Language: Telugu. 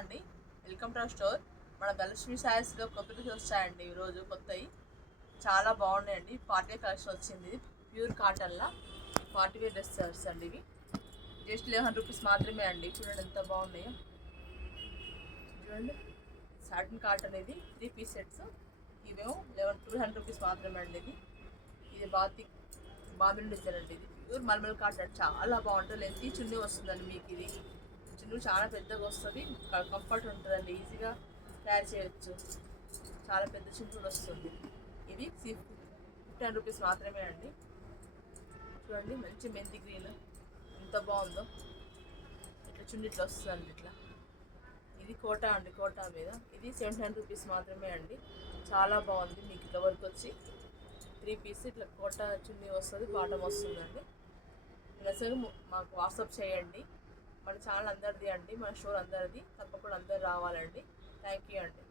అండి, వెల్కమ్ టు అవర్ స్టోర్. మన ధనలక్ష్మి శారీస్లో కొత్త డ్రెస్ వచ్చాయండి. ఈరోజు కొత్తవి చాలా బాగున్నాయండి. పార్టీ వేర్ కలెక్షన్ వచ్చింది. ప్యూర్ కాటన్లా పార్టీ వేర్ డ్రెస్సెస్ అండి. ఇవి జస్ట్ 1100 రూపీస్ మాత్రమే అండి. చూడండి ఎంత బాగున్నాయో. చూడండి, సాటిన్ కాటన్ ఇది 3 పీస్ సెట్స్. ఇవేమో 1200 రూపీస్ మాత్రమే అండి. ఇది బాంబిని డిజైన్ అండి. ఇది ప్యూర్ మల్మల్ కాటన్, చాలా బాగుంటుంది. లెంతీ చున్నీ వస్తుందండి. మీకు ఇది చున్నీ చాలా పెద్దగా వస్తుంది, కంఫర్ట్ ఉంటుందండి, ఈజీగా క్యారీ చేయొచ్చు. చాలా పెద్ద చున్నీ కూడా వస్తుంది. ఇది 15 రూపీస్ మాత్రమే అండి. చూడండి, మంచి మెంతి గ్రీన్ ఎంత బాగుందో. ఇట్లా చున్నీ ఇట్లా వస్తుందండి. ఇట్లా ఇది కోటా అండి, కోటా మీద ఇది 700 రూపీస్ మాత్రమే అండి. చాలా బాగుంది. మీకు ఇట్లా వరకు వచ్చి 3 పీస్ ఇట్లా కోటా చున్నీ వస్తుంది, బాటమ్ వస్తుందండి. అసలు మాకు వాట్సాప్ చేయండి. మన ఛానల్ అందరిది అండి, మన స్టోర్ అందరిది. తప్పకుండా అందరు రావాలండి. థ్యాంక్ యూ అండి.